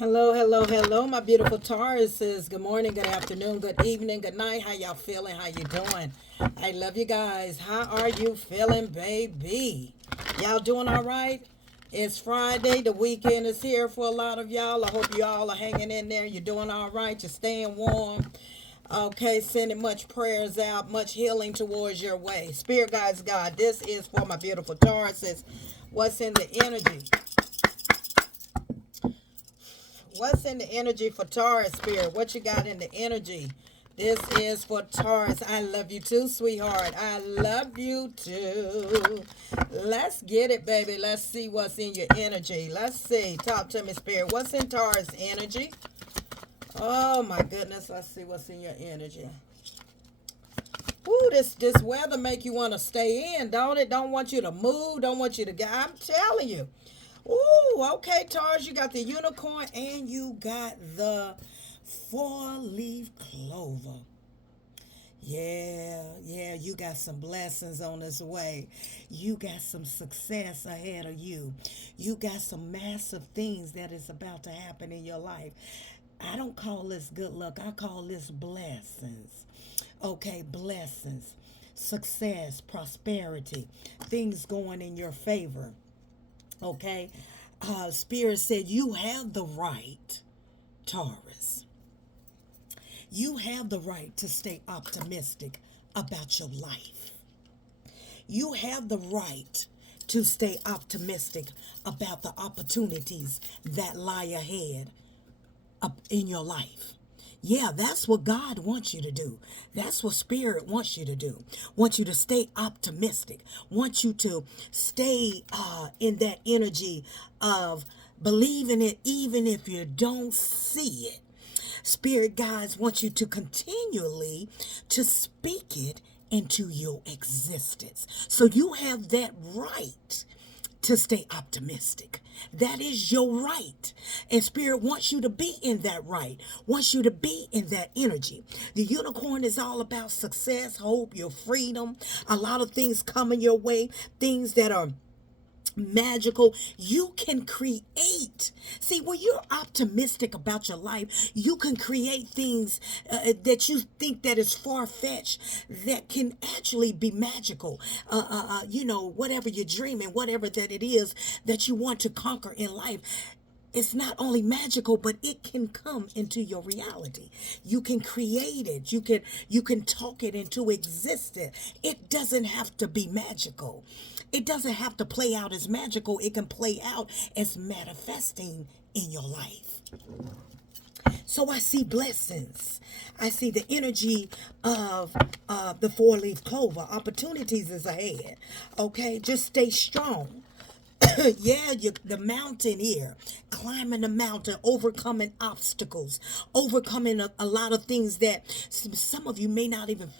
Hello, hello, hello, my beautiful Tauruses. Good morning, good afternoon, good evening, good night. How y'all feeling? How you doing? I love you guys. How are you feeling, baby? Y'all doing all right? It's Friday. The weekend is here for a lot of y'all. I hope you all are hanging in there. You're doing all right. You're staying warm. Okay, sending much prayers out, much healing towards your way. Spirit guides God. This is for my beautiful Tauruses. What's in the energy? What's in the energy for Taurus, Spirit? What you got in the energy? This is for Taurus. I love you too, sweetheart. I love you too. Let's get it, baby. Let's see what's in your energy. Let's see. Talk to me, Spirit. What's in Taurus energy? Oh my goodness. Let's see what's in your energy. Ooh, this weather make you want to stay in, don't it? Don't want you to move. Don't want you to get. I'm telling you. Ooh, okay, Taurus, you got the unicorn and you got the four-leaf clover. Yeah, you got some blessings on this way. You got some success ahead of you. You got some massive things that is about to happen in your life. I don't call this good luck. I call this blessings. Okay, blessings, success, prosperity, things going in your favor. Okay, Spirit said you have the right, Taurus. You have the right to stay optimistic about your life. You have the right to stay optimistic about the opportunities that lie ahead up in your life. Yeah, that's what God wants you to do. That's what Spirit wants you to do. Wants you to stay optimistic. Wants you to stay in that energy of believing it even if you don't see it. Spirit guides want you to continually to speak it into your existence. So you have that right to stay optimistic. That is your right. And Spirit wants you to be in that right, wants you to be in that energy. The unicorn is all about success, hope, your freedom, a lot of things coming your way, things that are magical. You can create. See, when you're optimistic about your life, you can create things that you think that is far-fetched that can actually be magical. Whatever you're dreaming, whatever that it is that you want to conquer in life, it's not only magical, but it can come into your reality. You can create it. You can talk it into existence. It doesn't have to be magical. It doesn't have to play out as magical. It can play out as manifesting in your life. So I see blessings. I see the energy of the four-leaf clover. Opportunities is ahead. Okay, just stay strong. Yeah, the mountain here, climbing the mountain, overcoming obstacles, overcoming a lot of things that some of you may not even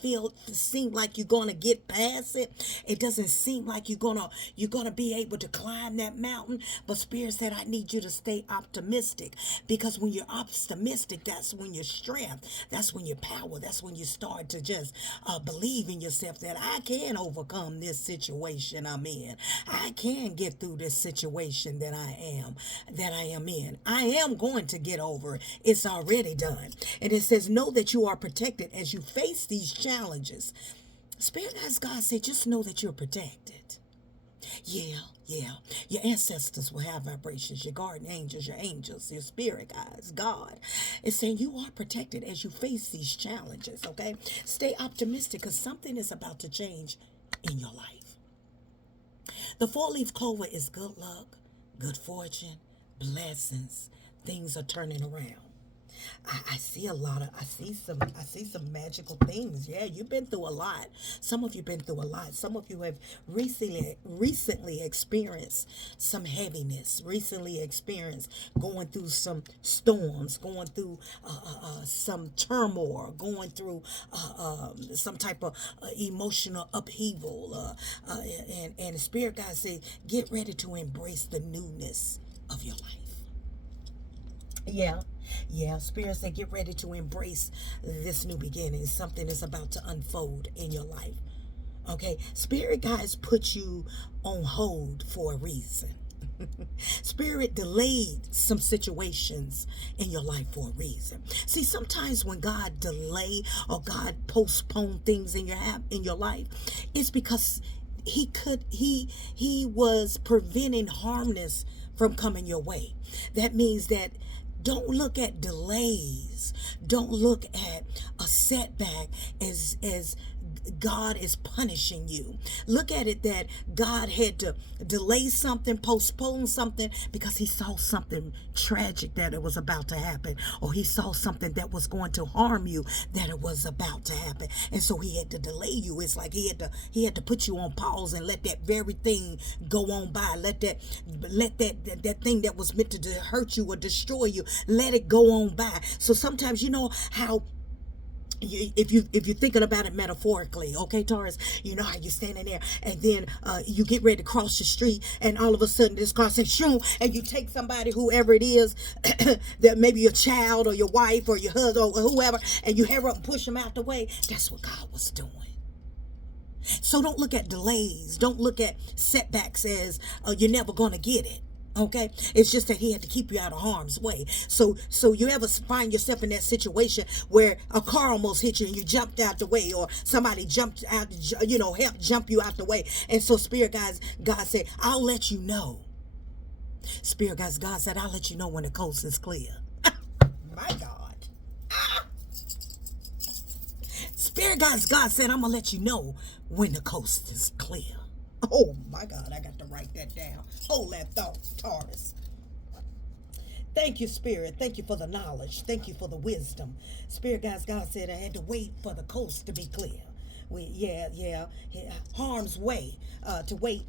seem like you're gonna get past it. It doesn't seem like you're gonna be able to climb that mountain. But Spirit said, I need you to stay optimistic, because when you're optimistic, that's when your strength, that's when your power, that's when you start to just believe in yourself that I can overcome this situation I'm in. I can get through this situation that I am in. I am going to get over it. It's already done. And it says, know that you are protected as you face these challenges. Spirit as God said, just know that you're protected. Yeah. Your ancestors will have vibrations, your guardian angels, your angels, your spirit guides, God. It's saying you are protected as you face these challenges, okay? Stay optimistic, because something is about to change in your life. The four-leaf clover is good luck, good fortune, blessings. Things are turning around. I see some magical things. Yeah, you've been through a lot. Some of you been through a lot. Some of you have recently experienced some heaviness. Recently experienced going through some storms, going through some turmoil, going through some type of emotional upheaval. And the Spirit God say, get ready to embrace the newness of your life. Yeah, Spirit said, get ready to embrace this new beginning. Something is about to unfold in your life. Okay, Spirit guides put you on hold for a reason. Spirit delayed some situations in your life for a reason. See, sometimes when God delay or God postpone things in your life, it's because he was preventing harmness from coming your way. That means that don't look at delays. Don't look at a setback as God is punishing you. Look at it that God had to delay something, postpone something, because he saw something tragic that it was about to happen, or he saw something that was going to harm you that it was about to happen. And so he had to delay you. It's like he had to put you on pause and let that very thing go on by. Let that thing that was meant to hurt you or destroy you, let it go on by. So sometimes, you know how if you're thinking about it metaphorically, okay, Taurus, you know how you're standing there and then you get ready to cross the street, and all of a sudden this car says shoo, and you take somebody, whoever it is, that maybe your child or your wife or your husband or whoever, and you hurry up and push them out the way. That's what God was doing. So don't look at delays, don't look at setbacks as you're never going to get it. Okay, it's just that he had to keep you out of harm's way. So you ever find yourself in that situation where a car almost hit you and you jumped out the way, or somebody jumped out, helped jump you out the way. And so Spirit guys, God said, I'll let you know. Spirit guys, God said, I'll let you know when the coast is clear. My God. Spirit guys, God said, I'm gonna let you know when the coast is clear. Oh my God, I got to write that down. Hold that thought, Taurus. Thank you, Spirit. Thank you for the knowledge. Thank you for the wisdom. Spirit guys, God said I had to wait for the coast to be clear. Harm's way. To wait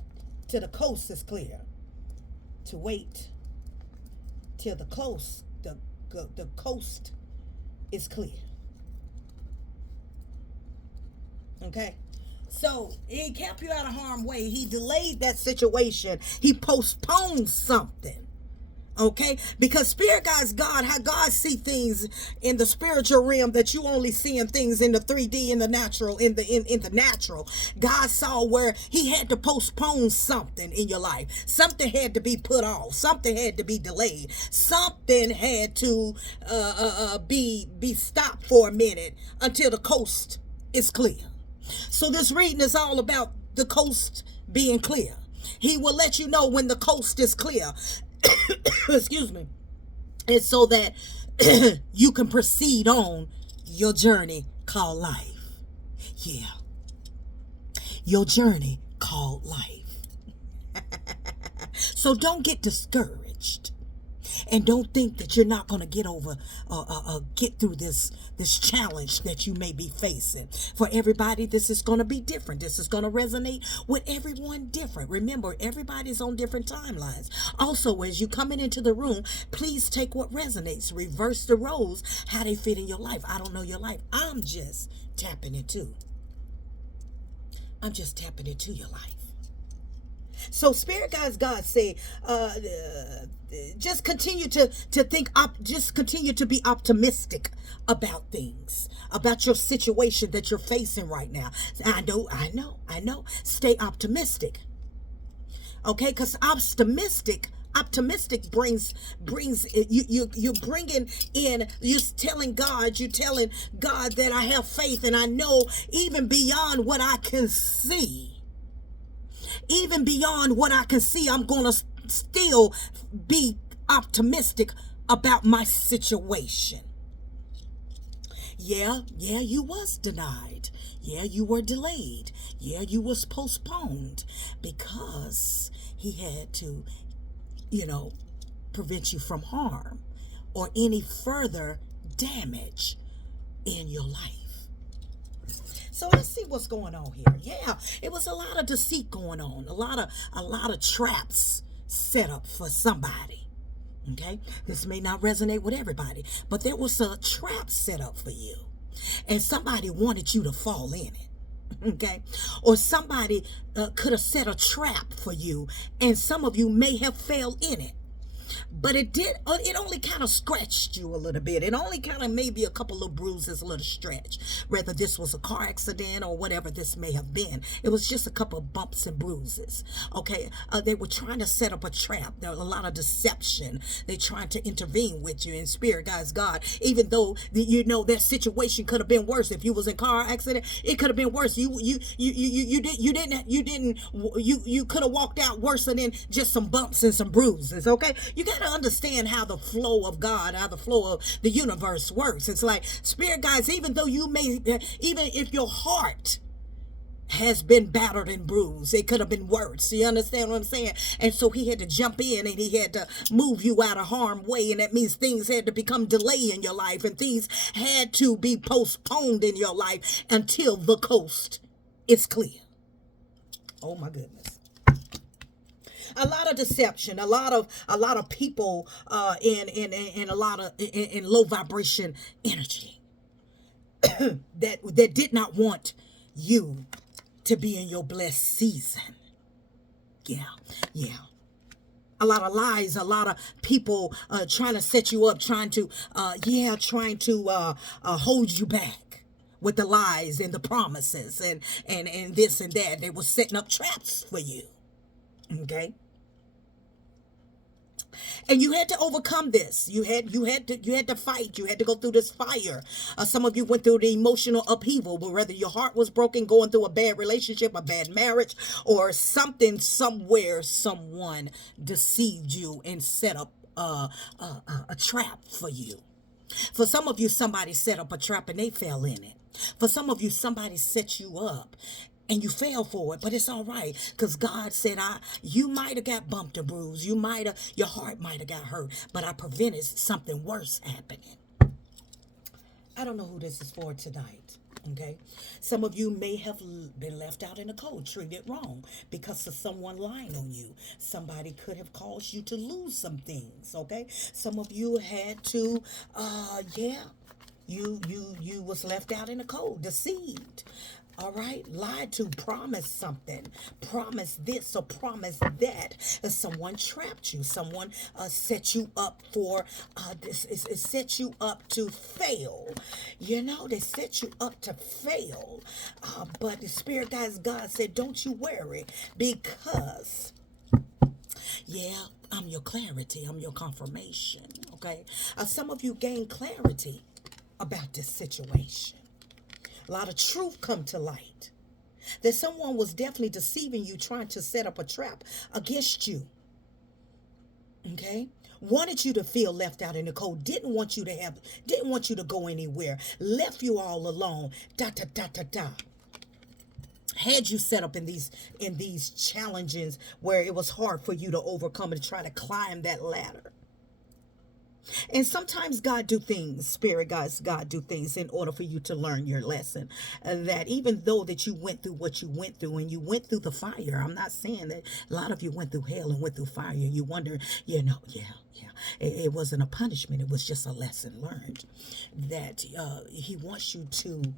till the coast is clear. To wait till the coast is clear. Okay? So he kept you out of harm's way. He delayed that situation. He postponed something. Okay? Because Spirit guys, God, how God see things in the spiritual realm that you only seeing things in the 3D, in the natural, in the natural. God saw where he had to postpone something in your life. Something had to be put off. Something had to be delayed. Something had to be stopped for a minute until the coast is clear. So this reading is all about the coast being clear. He will let you know when the coast is clear. Excuse me. And so that you can proceed on your journey called life. Yeah. Your journey called life. So don't get discouraged. And don't think that you're not going to get through this challenge that you may be facing. For everybody, this is going to be different. This is going to resonate with everyone different. Remember, everybody's on different timelines. Also, as you coming into the room, please take what resonates. Reverse the roles, how they fit in your life. I don't know your life. I'm just tapping into your life. So Spirit guys, God say, just continue to think up, just continue to be optimistic about things, about your situation that you're facing right now. I know. Stay optimistic. Okay, because optimistic brings you're bringing in, you're telling God that I have faith and I know even beyond what I can see. Even beyond what I can see, I'm going to still be optimistic about my situation. Yeah, you was denied. Yeah, you were delayed. Yeah, you was postponed because he had to, prevent you from harm or any further damage in your life. So let's see what's going on here. Yeah, it was a lot of deceit going on, a lot of traps set up for somebody. Okay, this may not resonate with everybody, but there was a trap set up for you, and somebody wanted you to fall in it. Okay, or somebody could have set a trap for you, and some of you may have fell in it. But it only kind of scratched you a little bit. It only kind of maybe a couple of bruises, a little stretch. Whether this was a car accident or whatever this may have been, it was just a couple of bumps and bruises. Okay, they were trying to set up a trap. There was a lot of deception. They tried to intervene with you. In spirit, guys, God, even though that situation could have been worse. If you was in a car accident, it could have been worse. You could have walked out worse than just some bumps and some bruises. Okay, you got to understand how the flow of God, how the flow of the universe works. It's like, spirit guys, even though even if your heart has been battered and bruised, it could have been worse. You understand what I'm saying? And so he had to jump in and he had to move you out of harm's way. And that means things had to become delay in your life, and things had to be postponed in your life until the coast is clear. Oh my goodness. A lot of deception, a lot of people in low vibration energy that did not want you to be in your blessed season. Yeah. A lot of lies, a lot of people trying to set you up, trying to hold you back with the lies and the promises and this and that. They were setting up traps for you. Okay. And you had to overcome this. You had to fight. You had to go through this fire. Some of you went through the emotional upheaval, but whether your heart was broken, going through a bad relationship, a bad marriage, or something somewhere, someone deceived you and set up a trap for you. For some of you, somebody set up a trap and they fell in it. For some of you, somebody set you up and you fell for it, but it's all right, because God said, you might have got bumped or bruised, your heart might have got hurt, but I prevented something worse happening. I don't know who this is for tonight. Okay, some of you may have been left out in the cold, treated wrong because of someone lying on you. Somebody could have caused you to lose some things. Okay, some of you had to, you was left out in the cold, deceived. All right, lied to, promised something, promised this or promised that. Someone trapped you. Someone set you up for this. It set you up to fail. They set you up to fail. But the Spirit guys, God said, don't you worry, because I'm your clarity. I'm your confirmation. Okay, some of you gained clarity about this situation. A lot of truth come to light. That someone was definitely deceiving you, trying to set up a trap against you. Okay? Wanted you to feel left out in the cold. Didn't want you to go anywhere. Left you all alone. Had you set up in these challenges where it was hard for you to overcome and try to climb that ladder. And sometimes God do things, spirit guys, God do things in order for you to learn your lesson. That even though that you went through what you went through and you went through the fire, I'm not saying that a lot of you went through hell and went through fire. You wonder, it wasn't a punishment. It was just a lesson learned. That he wants you to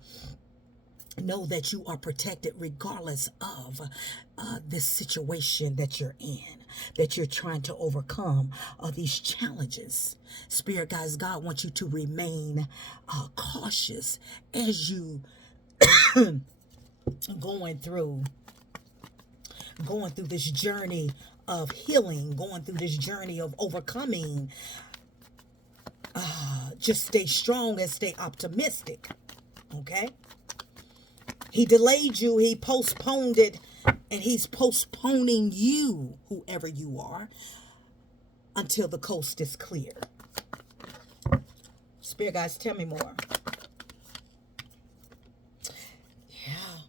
know that you are protected regardless of this situation that you're in, that you're trying to overcome these challenges. Spirit guys, God wants you to remain cautious as you going through this journey of healing, going through this journey of overcoming. Just stay strong and stay optimistic. Okay? He delayed you, he postponed it, and he's postponing you, whoever you are, until the coast is clear. Spirit guys, tell me more. Yeah.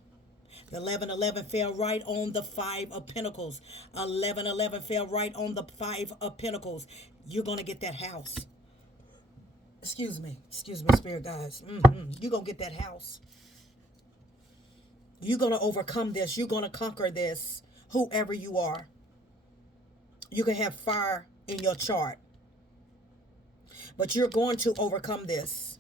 The 11:11 fell right on the 5 of Pentacles. 11:11 fell right on the 5 of Pentacles. You're going to get that house. Excuse me, spirit guys. You're going to get that house. You're going to overcome this. You're going to conquer this, whoever you are. You can have fire in your chart, but you're going to overcome this.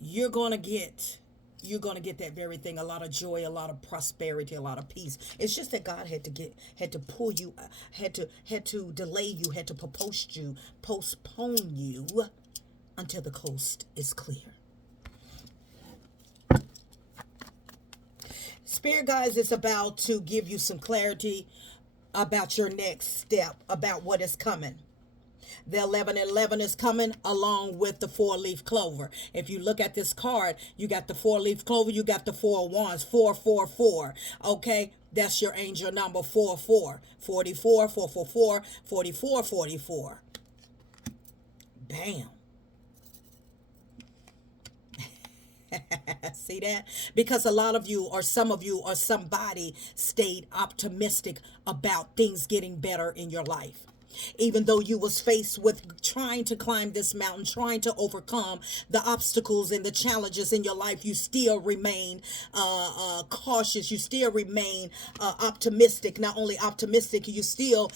You're going to get you're going to get that very thing, a lot of joy, a lot of prosperity, a lot of peace. It's just that God had to pull you, had to delay you, had to postpone you until the coast is clear. Spirit guys, it's about to give you some clarity about your next step, about what is coming. The 1111 is coming along with the four-leaf clover. If you look at this card, you got the four-leaf clover, you got the four of wands, 444. Okay, that's your angel number 44. 44, 444, 44, 44. Bam. See that? Because a lot of you, or some of you, or somebody stayed optimistic about things getting better in your life. Even though you was faced with trying to climb this mountain, trying to overcome the obstacles and the challenges in your life, you still remain cautious. You still remain optimistic. Not only optimistic, you still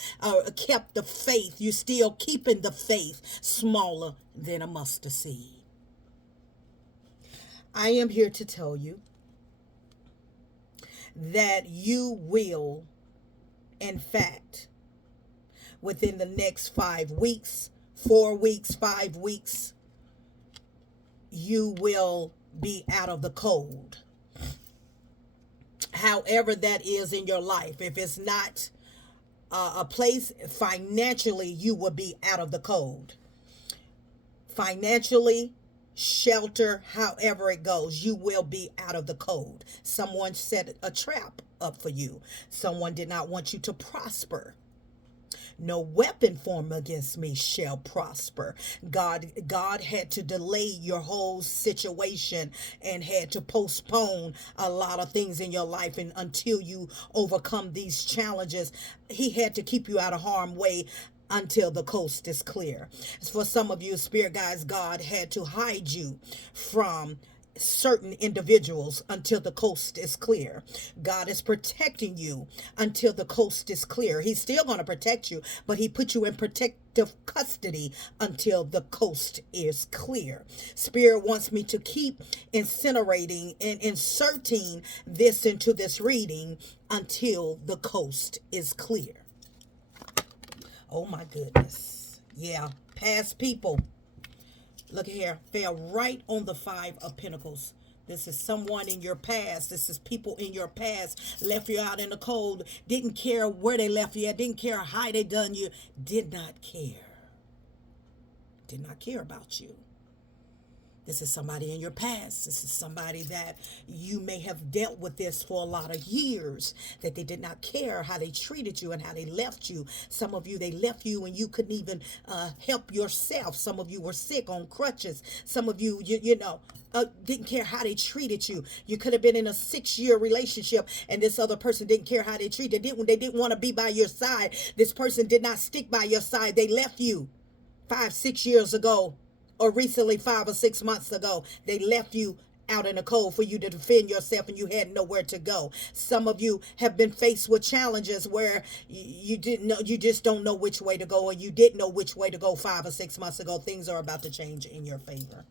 kept the faith. You still keeping the faith smaller than a mustard seed. I am here to tell you that you will, in fact, within the next 5 weeks, 4 weeks, 5 weeks, you will be out of the cold. However that is in your life. If it's not a place financially, you will be out of the cold. Financially, shelter, however it goes, you will be out of the cold. Someone set a trap up for you. Someone did not want you to prosper. No weapon formed against me shall prosper. God had to delay your whole situation and had to postpone a lot of things in your life, and until you overcome these challenges, he had to keep you out of harm's way until the coast is clear. For some of you, spirit guides, God had to hide you from certain individuals until the coast is clear. God is protecting you until the coast is clear. He's still going to protect you, but he put you in protective custody until the coast is clear. Spirit wants me to keep incinerating and inserting this into this reading until the coast is clear. Oh my goodness. Yeah, past people. Look here, fell right on the 5 of Pentacles. This is someone in your past. This is people in your past. Left you out in the cold. Didn't care where they left you at. Didn't care how they done you. Did not care. Did not care about you. This is somebody in your past. This is somebody that you may have dealt with this for a lot of years, that they did not care how they treated you and how they left you. Some of you, they left you and you couldn't even help yourself. Some of you were sick on crutches. Some of you, didn't care how they treated you. You could have been in a 6-year relationship and this other person didn't care how they treated you. They didn't want to be by your side. This person did not stick by your side. They left you 5-6 years ago. Or recently, 5 or 6 months ago, they left you out in the cold for you to defend yourself and you had nowhere to go. Some of you have been faced with challenges where you didn't know, you just don't know which way to go, and you didn't know which way to go 5 or 6 months ago. Things are about to change in your favor.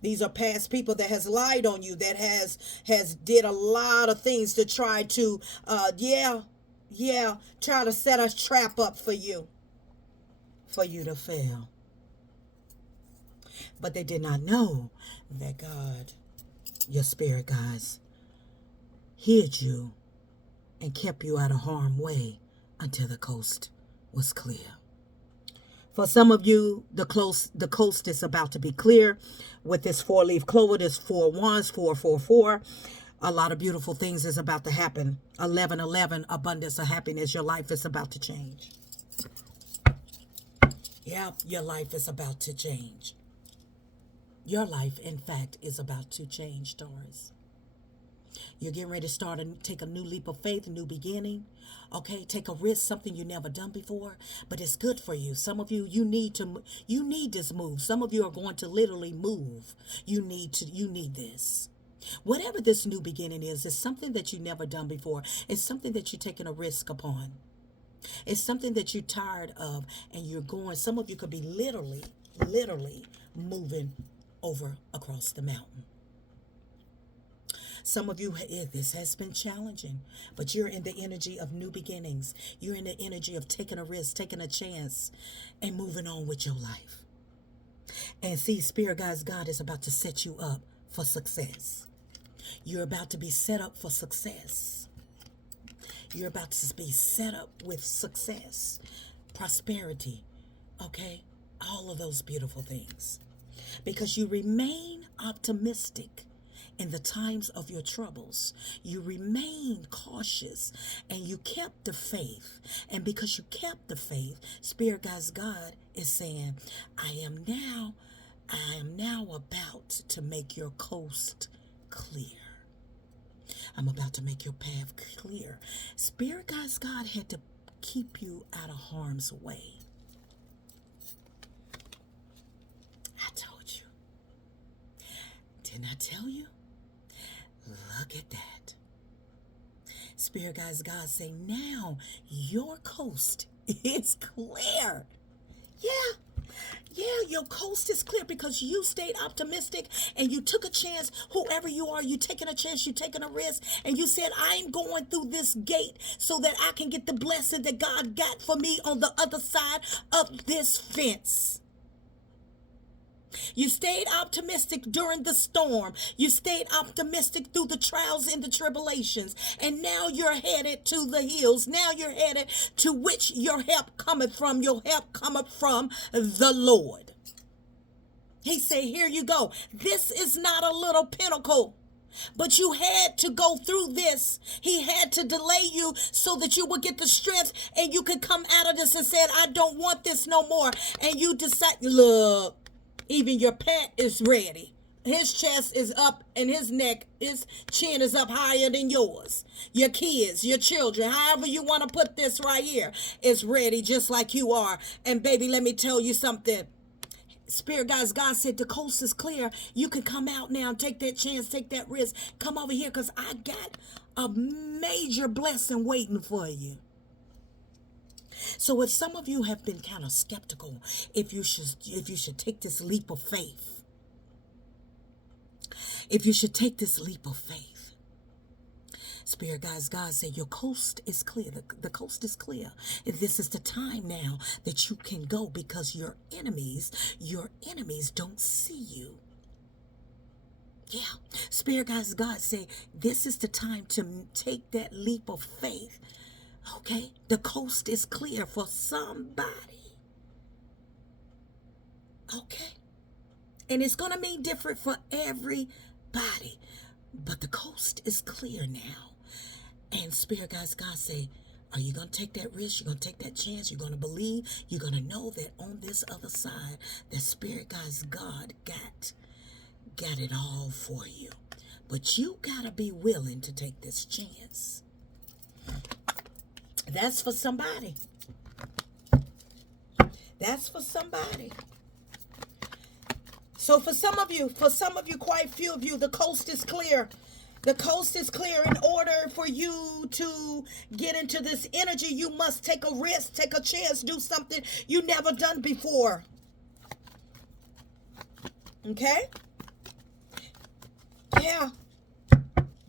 These are past people that has lied on you, that has did a lot of things to try to, try to set a trap up for you to fail. But they did not know that God, your spirit guides, hid you and kept you out of harm's way until the coast was clear. For some of you, the coast is about to be clear with this 4-leaf clover, this 4 wands, 444. A lot of beautiful things is about to happen. 1111, abundance of happiness. Your life is about to change. Yeah, your life is about to change. Your life, in fact, is about to change, Taurus. You're getting ready to take a new leap of faith, a new beginning. Okay, take a risk, something you've never done before, but it's good for you. Some of you, you need this move. Some of you are going to literally move. You need this. Whatever this new beginning is, it's something that you've never done before. It's something that you're taking a risk upon. It's something that you're tired of, and you're going. Some of you could be literally moving over across the mountain. Some of you, this has been challenging, but you're in the energy of new beginnings. You're in the energy of taking a risk, taking a chance, and moving on with your life. And see, Spirit Guys, God is about to set you up for success. You're about to be set up for success. You're about to be set up with success, prosperity, okay? All of those beautiful things. Because you remain optimistic in the times of your troubles. You remain cautious and you kept the faith. And because you kept the faith, Spirit Guys, God is saying, I am now about to make your coast clear. I'm about to make your path clear. Spirit Guys, God had to keep you out of harm's way. I told you. Didn't I tell you? Look at that. Spirit Guys, God say, now your coast is clear. Yeah, your coast is clear because you stayed optimistic and you took a chance. Whoever you are, you taking a chance, you taking a risk, and you said, I'm going through this gate so that I can get the blessing that God got for me on the other side of this fence. You stayed optimistic during the storm. You stayed optimistic through the trials and the tribulations. And now you're headed to the hills. Now you're headed to which your help cometh from. Your help cometh from the Lord. He said, here you go. This is not a little pinnacle. But you had to go through this. He had to delay you so that you would get the strength and you could come out of this and said, I don't want this no more. And you decide, look. Even your pet is ready. His chest is up and his neck, his chin is up higher than yours. Your kids, your children, however you want to put this right here, is ready just like you are. And baby, let me tell you something. Spirit Guys, God said the coast is clear. You can come out now, take that chance, take that risk. Come over here because I got a major blessing waiting for you. So if some of you have been kind of skeptical, if you should take this leap of faith, Spirit Guys, God said your coast is clear. The coast is clear. This is the time now that you can go because your enemies don't see you. Yeah, Spirit Guys, God said this is the time to take that leap of faith. Okay, the coast is clear for somebody. Okay, and it's going to mean different for everybody, but the coast is clear now. And Spirit Guys, God say, are you going to take that risk? You're going to take that chance? You're going to believe? You're going to know that on this other side, that Spirit Guys, God got it all for you. But you got to be willing to take this chance. That's for somebody. That's for somebody. So for some of you, quite few of you, the coast is clear. The coast is clear. In order for you to get into this energy, you must take a risk, take a chance, do something you never done before. Okay? Yeah.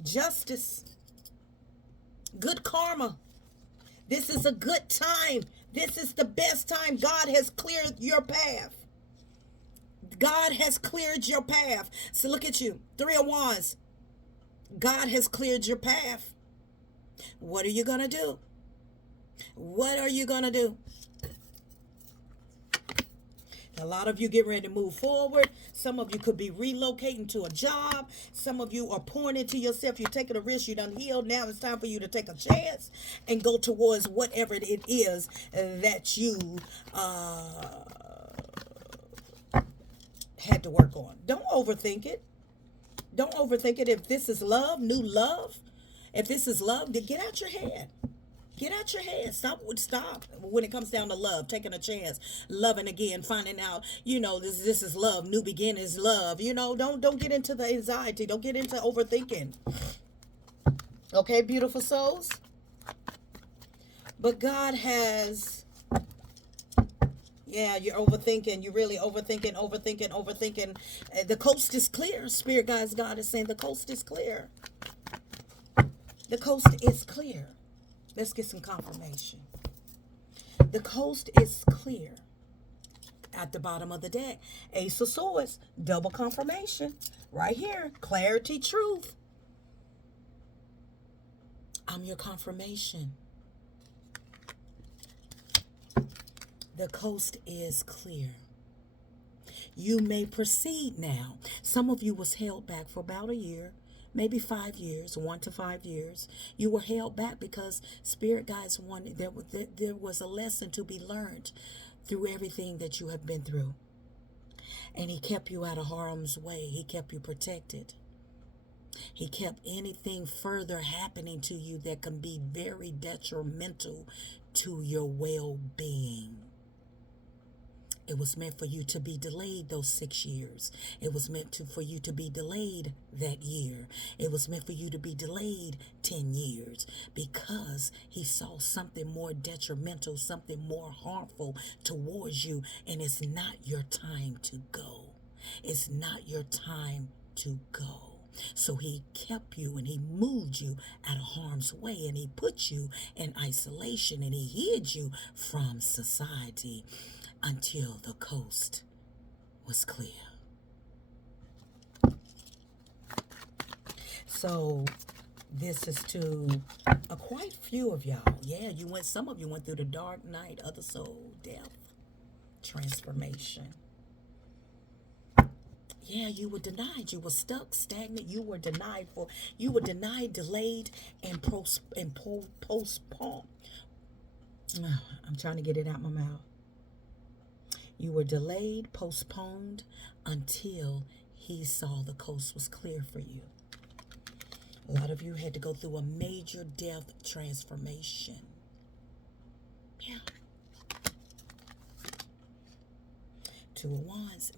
Justice. Good karma. This is a good time. This is the best time. God has cleared your path. God has cleared your path. So look at you. 3 of Wands. God has cleared your path. What are you going to do? What are you going to do? A lot of you get ready to move forward. Some of you could be relocating to a job. Some of you are pouring into yourself. You're taking a risk. You done healed. Now it's time for you to take a chance and go towards whatever it is that you had to work on. Don't overthink it. Don't overthink it. If this is love, new love, if this is love, then get out your head. Get out your head. Stop when it comes down to love, taking a chance, loving again, finding out, this is love, new beginnings, love. Don't get into the anxiety. Don't get into overthinking. Okay, beautiful souls? But God has, you're overthinking. You're really overthinking. The coast is clear. Spirit Guys, God is saying the coast is clear. The coast is clear. Let's get some confirmation. The coast is clear. At the bottom of the deck, Ace of Swords, double confirmation. Right here, clarity, truth. I'm your confirmation. The coast is clear. You may proceed now. Some of you was held back for about a year, maybe 5 years, 1 to 5 years. You were held back because Spirit Guides wanted, there was a lesson to be learned through everything that you have been through. And he kept you out of harm's way. He kept you protected. He kept anything further happening to you that can be very detrimental to your well-being. It was meant for you to be delayed those 6 years. It was meant for you to be delayed that year. It was meant for you to be delayed 10 years because he saw something more detrimental, something more harmful towards you, and it's not your time to go. It's not your time to go. So he kept you and he moved you out of harm's way, and he put you in isolation, and he hid you from society until the coast was clear. So this is to quite few of y'all. Yeah, some of you went through the dark night of the soul, death, transformation. Yeah, you were denied. You were stuck, stagnant. You were denied, delayed, and postponed. I'm trying to get it out my mouth. You were delayed, postponed, until he saw the coast was clear for you. A lot of you had to go through a major death transformation. Yeah. Two of Wands.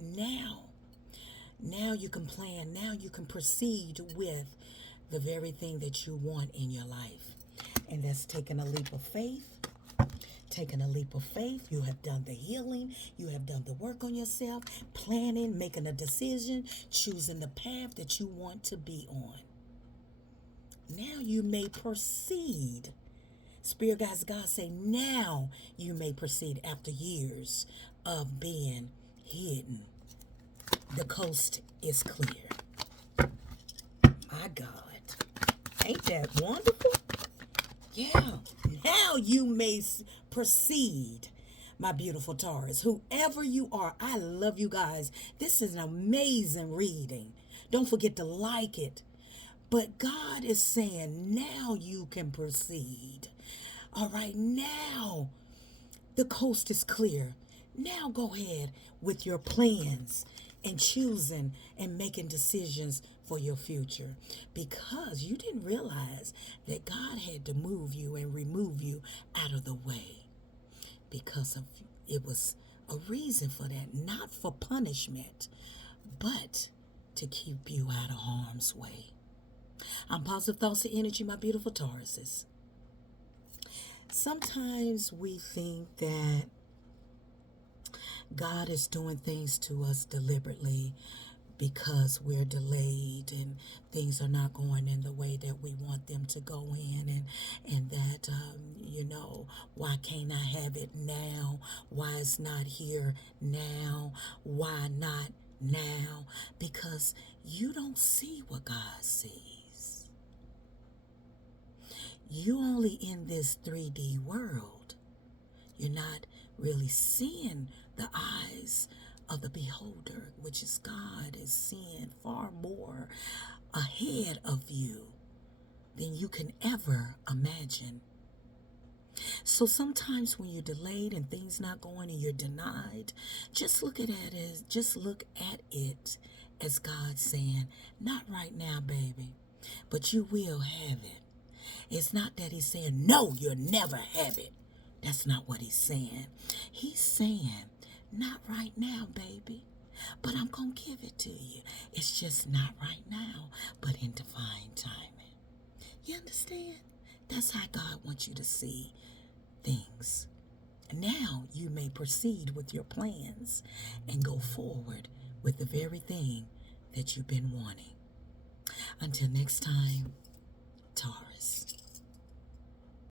Now you can plan. Now you can proceed with the very thing that you want in your life. And that's taking a leap of faith. Taking a leap of faith. You have done the healing. You have done the work on yourself. Planning, making a decision, choosing the path that you want to be on. Now you may proceed. Spirit guides, God say, now you may proceed after years of being hidden. The coast is clear. My God. Ain't that wonderful? Yeah. Now you may proceed, my beautiful Taurus. Whoever you are, I love you guys. This is an amazing reading. Don't forget to like it. But God is saying, now you can proceed. All right, now the coast is clear. Now go ahead with your plans and choosing and making decisions for your future, because you didn't realize that God had to move you and remove you out of the way because of it was a reason for that, not for punishment, but to keep you out of harm's way. I'm Positive Thoughts of Energy, my beautiful Tauruses. Sometimes we think that God is doing things to us deliberately because we're delayed and things are not going in the way that we want them to go in, and that, why can't I have it now? Why it's not here now? Why not now? Because you don't see what God sees. You only in this 3D world. You're not really seeing the eyes of the beholder, which is God, is seeing far more ahead of you than you can ever imagine. So sometimes when you're delayed and things not going and you're denied, just look at it as God saying, not right now, baby, but you will have it. It's not that he's saying, no, you'll never have it. That's not what he's saying. He's saying, not right now, baby, but I'm going to give it to you. It's just not right now, but in divine timing. You understand? That's how God wants you to see things. Now you may proceed with your plans and go forward with the very thing that you've been wanting. Until next time, Taurus.